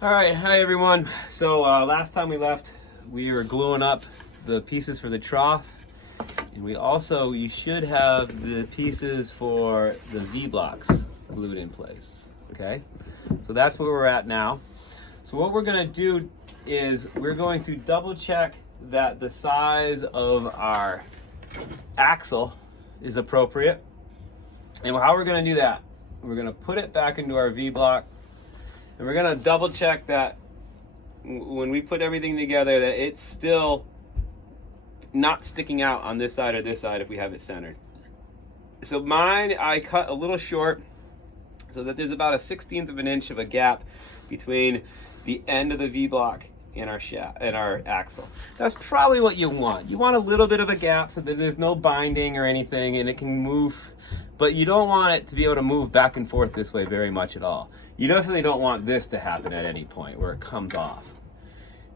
All right, hi everyone. So last time we left, we were gluing up the pieces for the trough, and you should have the pieces for the V-blocks glued in place. Okay, so that's where we're at now. So what we're going to do is we're going to double check that the size of our axle is appropriate. And how we're going to do that, we're going to put it back into our V-block. And we're gonna double check that when we put everything together that it's still not sticking out on this side or this side if we have it centered. So mine, I cut a little short so that there's about a 1/16 of an inch of a gap between the end of the V-block and our and our axle. That's probably what you want. You want a little bit of a gap so that there's no binding or anything and it can move, but you don't want it to be able to move back and forth this way very much at all. You definitely don't want this to happen at any point where it comes off.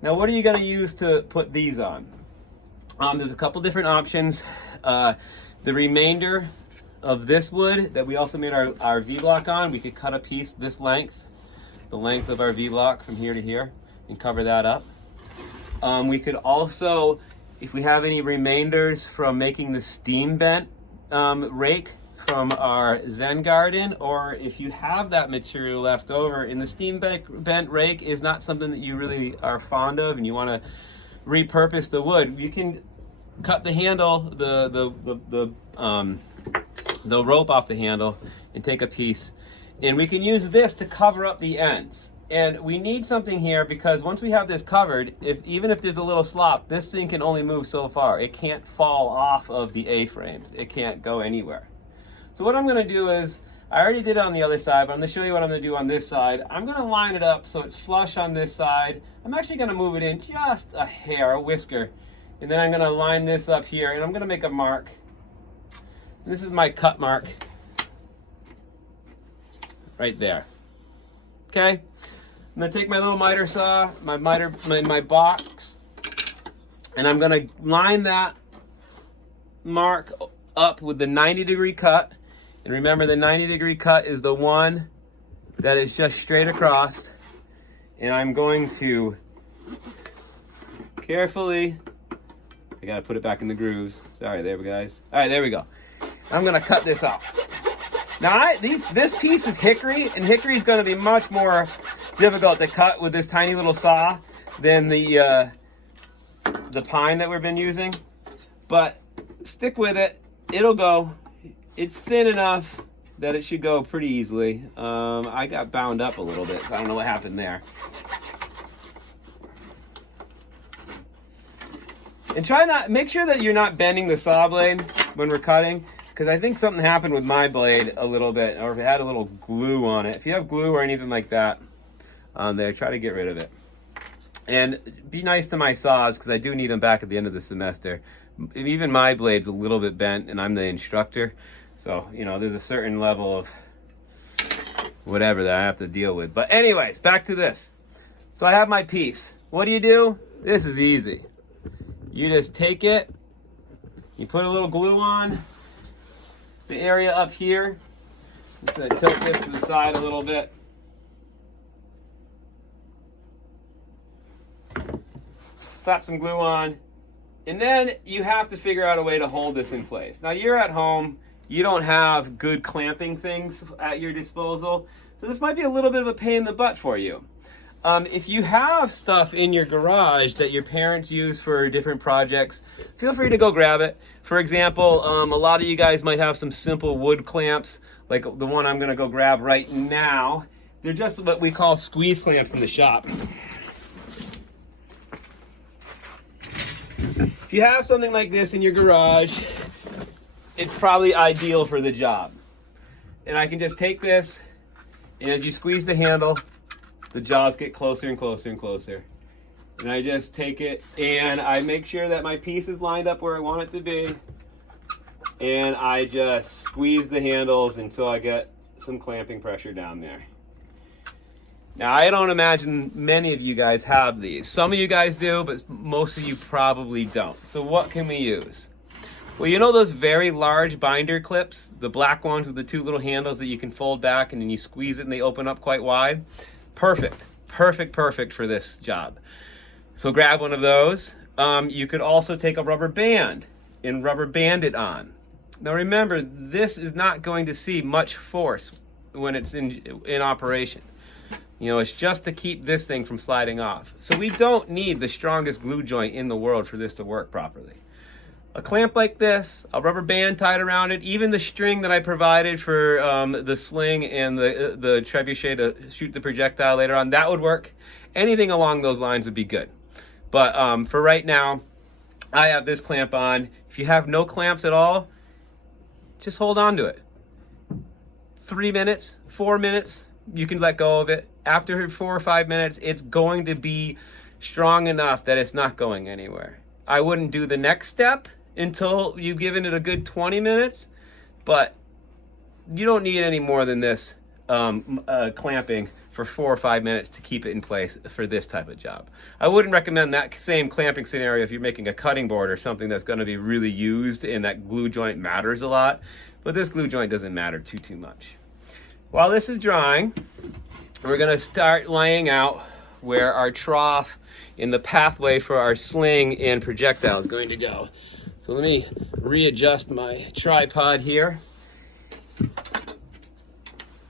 Now, what are you going to use to put these on? There's a couple different options. The remainder of this wood that we also made our V-block on, we could cut a piece this length, the length of our V-block from here to here, and cover that up. We could also, if we have any remainders from making the steam bent rake from our Zen garden, or if you have that material left over, and the steam bent rake is not something that you really are fond of and you want to repurpose the wood, you can cut the handle, the rope off the handle and take a piece, and we can use this to cover up the ends. And we need something here because once we have this covered, even if there's a little slop, this thing can only move so far. It can't fall off of the A-frames. It can't go anywhere. So what I'm going to do is, I already did it on the other side, but I'm going to show you what I'm going to do on this side. I'm going to line it up so it's flush on this side. I'm actually going to move it in just a hair, a whisker. And then I'm going to line this up here, and I'm going to make a mark. This is my cut mark right there. Okay? I'm going to take my little miter saw, my box, and I'm going to line that mark up with the 90-degree cut. And remember, the 90-degree cut is the one that is just straight across. And I'm going to carefully, I gotta put it back in the grooves. Sorry there, guys. All right, there we go. I'm gonna cut this off. Now, this piece is hickory, and hickory is gonna be much more difficult to cut with this tiny little saw than the pine that we've been using. But stick with it. It'll go. It's thin enough that it should go pretty easily. I got bound up a little bit, so I don't know what happened there. And make sure that you're not bending the saw blade when we're cutting, because I think something happened with my blade a little bit, or if it had a little glue on it. If you have glue or anything like that on there, try to get rid of it. And be nice to my saws, because I do need them back at the end of the semester. Even my blade's a little bit bent, and I'm the instructor. So, you know, there's a certain level of whatever that I have to deal with. But anyways, back to this. So I have my piece. What do? This is easy. You just take it, you put a little glue on the area up here. Just gonna tilt this to the side a little bit. Slap some glue on. And then you have to figure out a way to hold this in place. Now, you're at home, you don't have good clamping things at your disposal, so this might be a little bit of a pain in the butt for you. If you have stuff in your garage that your parents use for different projects, feel free to go grab it. For example, a lot of you guys might have some simple wood clamps, like the one I'm gonna go grab right now. They're just what we call squeeze clamps in the shop. If you have something like this in your garage, it's probably ideal for the job. And I can just take this, and as you squeeze the handle, the jaws get closer and closer and closer. And I just take it, and I make sure that my piece is lined up where I want it to be. And I just squeeze the handles until I get some clamping pressure down there. Now, I don't imagine many of you guys have these. Some of you guys do, but most of you probably don't. So what can we use? Well, you know those very large binder clips, the black ones with the two little handles that you can fold back and then you squeeze it and they open up quite wide? Perfect. perfect for this job. So grab one of those. You could also take a rubber band and rubber band it on. Now remember, this is not going to see much force when it's in operation. You know, it's just to keep this thing from sliding off. So we don't need the strongest glue joint in the world for this to work properly. A clamp like this, a rubber band tied around it, even the string that I provided for the sling and the trebuchet to shoot the projectile later on, that would work. Anything along those lines would be good. But for right now, I have this clamp on. If you have no clamps at all, just hold on to it. 3 minutes, 4 minutes, you can let go of it. After 4 or 5 minutes, it's going to be strong enough that it's not going anywhere. I wouldn't do the next step until you've given it a good 20 minutes, but you don't need any more than this clamping for 4 or 5 minutes to keep it in place for this type of job. I wouldn't recommend that same clamping scenario if you're making a cutting board or something that's going to be really used and that glue joint matters a lot, but this glue joint doesn't matter too much. While this is drying, we're going to start laying out where our trough in the pathway for our sling and projectile is going to go. So let me readjust my tripod here.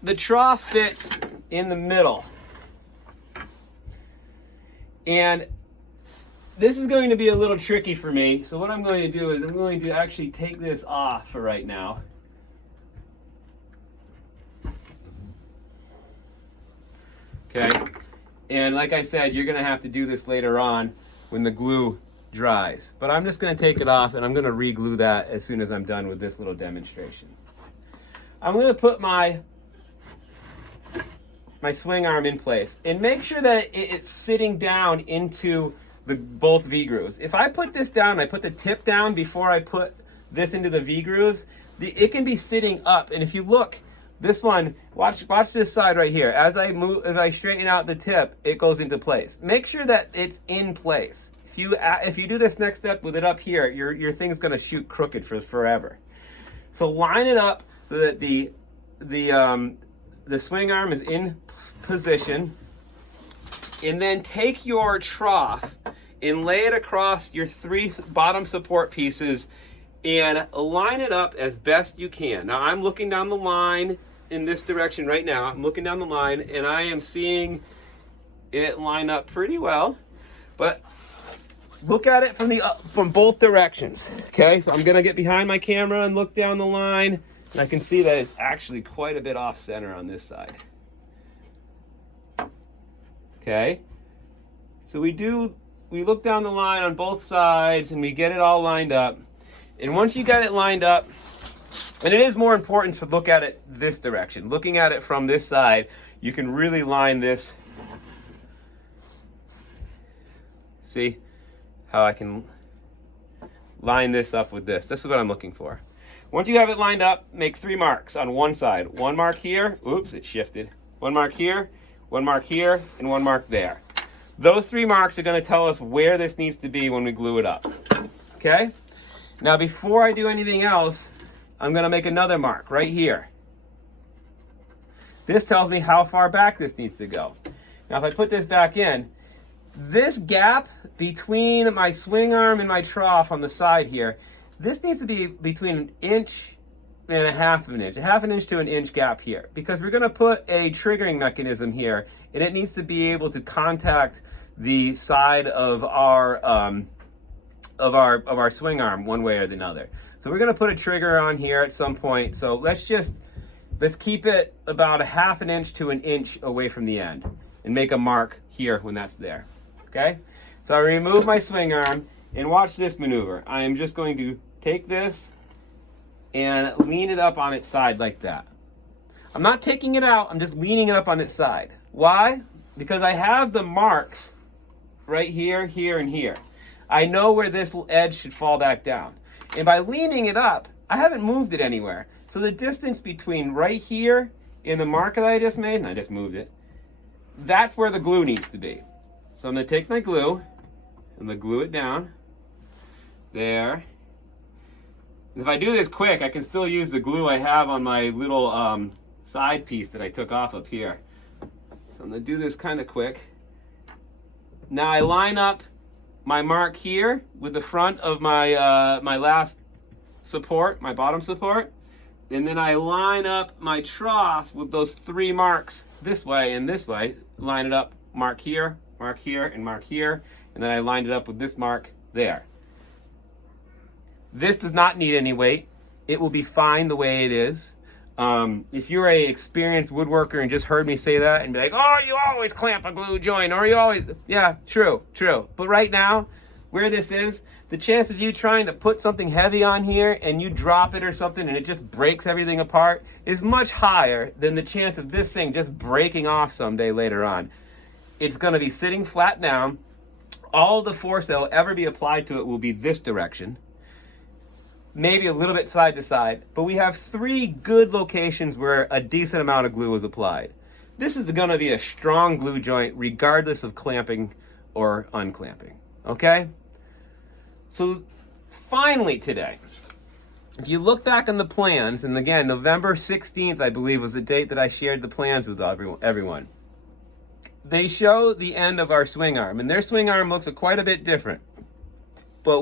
The trough fits in the middle. And this is going to be a little tricky for me. So what I'm going to do is I'm going to actually take this off for right now. Okay. And like I said, you're going to have to do this later on when the glue dries. But I'm just going to take it off and I'm going to re-glue that as soon as I'm done with this little demonstration. I'm going to put my swing arm in place and make sure that it's sitting down into both V-grooves. If I put this down, I put the tip down before I put this into the V-grooves, it can be sitting up. And if you look, this one, watch this side right here. As I move, if I straighten out the tip, it goes into place. Make sure that it's in place. If you do this next step with it up here, your thing's gonna shoot crooked for forever. So line it up so that the swing arm is in position, and then take your trough and lay it across your 3 bottom support pieces and line it up as best you can. Now I'm looking down the line in this direction right now. I'm looking down the line and I am seeing it line up pretty well, but look at it from both directions. Okay, so I'm gonna get behind my camera and look down the line, and I can see that it's actually quite a bit off center on this side. Okay, so we look down the line on both sides and we get it all lined up. And once you got it lined up, and it is more important to look at it this direction. Looking at it from this side, you can really line this. See how I can line this up with this. This is what I'm looking for. Once you have it lined up, make 3 marks on one side. 1 mark here, oops, it shifted. 1 mark here, 1 mark here, and 1 mark there. Those 3 marks are going to tell us where this needs to be when we glue it up. Okay? Now before I do anything else, I'm going to make another mark right here. This tells me how far back this needs to go. Now if I put this back in, this gap between my swing arm and my trough on the side here, this needs to be between 1.5 inches and 1/2 inch, 1/2 inch to 1 inch gap here, because we're going to put a triggering mechanism here, and it needs to be able to contact the side of our swing arm one way or the other. So we're going to put a trigger on here at some point. So let's keep it about 1/2 inch to 1 inch away from the end and make a mark here when that's there. Okay? So I remove my swing arm and watch this maneuver. I am just going to take this and lean it up on its side like that. I'm not taking it out, I'm just leaning it up on its side. Why? Because I have the marks right here, here, and here. I know where this edge should fall back down. And by leaning it up, I haven't moved it anywhere. So the distance between right here and the mark that I just made, and I just moved it, that's where the glue needs to be. So I'm going to take my glue, I'm going to glue it down there. And if I do this quick, I can still use the glue I have on my little side piece that I took off up here. So I'm going to do this kind of quick. Now I line up my mark here with the front of my my last support, my bottom support, and then I line up my trough with those 3 marks this way and this way. Line it up, mark here, and mark here, and then I lined it up with this mark there. This does not need any weight. It will be fine the way it is. If you're a experienced woodworker and just heard me say that and be like, oh, you always clamp a glue joint, or you always, yeah, true. But right now, where this is, the chance of you trying to put something heavy on here and you drop it or something and it just breaks everything apart is much higher than the chance of this thing just breaking off someday later on. It's gonna be sitting flat down. All the force that will ever be applied to it will be this direction. Maybe a little bit side to side, but we have 3 good locations where a decent amount of glue is applied. This is gonna be a strong glue joint regardless of clamping or unclamping, okay? So finally today, if you look back on the plans, and again, November 16th, I believe, was the date that I shared the plans with everyone. They show the end of our swing arm, and their swing arm looks quite a bit different. But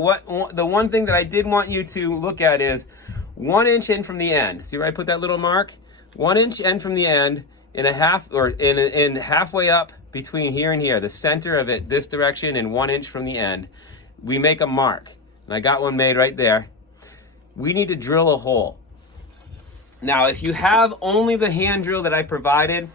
the one thing that I did want you to look at is 1 inch in from the end. See where I put that little mark? 1 inch in from the end, in halfway up between here and here, the center of it, this direction, and 1 inch from the end, we make a mark. And I got one made right there. We need to drill a hole. Now, if you have only the hand drill that I provided,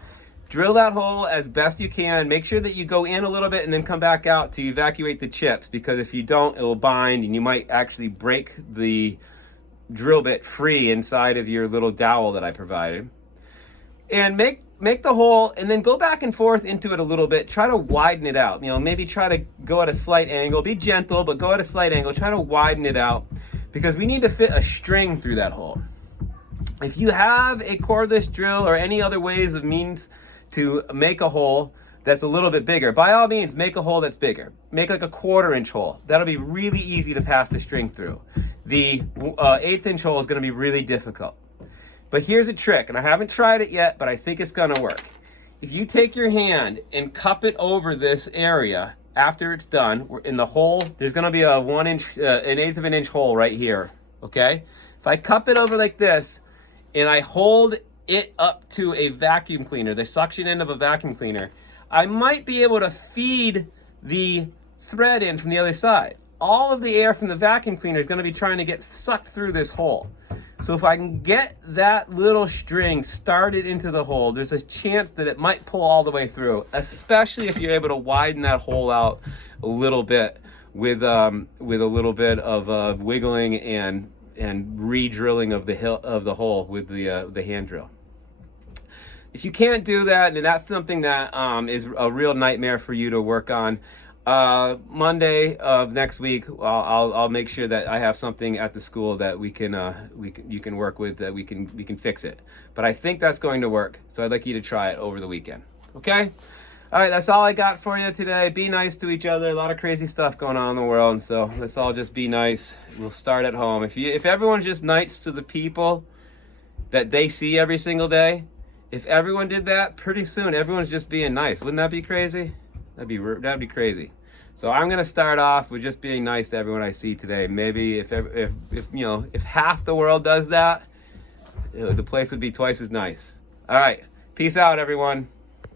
drill that hole as best you can. Make sure that you go in a little bit and then come back out to evacuate the chips, because if you don't, it will bind and you might actually break the drill bit free inside of your little dowel that I provided. And make the hole and then go back and forth into it a little bit. Try to widen it out. You know, maybe try to go at a slight angle. Be gentle, but go at a slight angle. Try to widen it out because we need to fit a string through that hole. If you have a cordless drill or any other ways of means to make a hole that's a little bit bigger, by all means, make a hole that's bigger. Make like a 1/4 inch hole. That'll be really easy to pass the string through. The 1/8 inch hole is going to be really difficult. But here's a trick, and I haven't tried it yet, but I think it's going to work. If you take your hand and cup it over this area after it's done, in the hole, there's going to be a 1 inch, an 1/8 of an inch hole right here, okay? If I cup it over like this, and I hold it up to a vacuum cleaner, the suction end of a vacuum cleaner, I might be able to feed the thread in from the other side. All of the air from the vacuum cleaner is going to be trying to get sucked through this hole. So if I can get that little string started into the hole, there's a chance that it might pull all the way through, especially if you're able to widen that hole out a little bit with a little bit of wiggling and re-drilling of the hole with the hand drill. If you can't do that, and that's something that is a real nightmare for you to work on, Monday of next week, I'll make sure that I have something at the school that you can work with, that we can fix it. But I think that's going to work, so I'd like you to try it over the weekend. Okay? All right, that's all I got for you today. Be nice to each other. A lot of crazy stuff going on in the world, so let's all just be nice. We'll start at home. If everyone's just nice to the people that they see every single day, if everyone did that, pretty soon everyone's just being nice. Wouldn't that be crazy? That'd be crazy. So I'm gonna start off with just being nice to everyone I see today. Maybe if half the world does that, the place would be twice as nice. All right, peace out, everyone.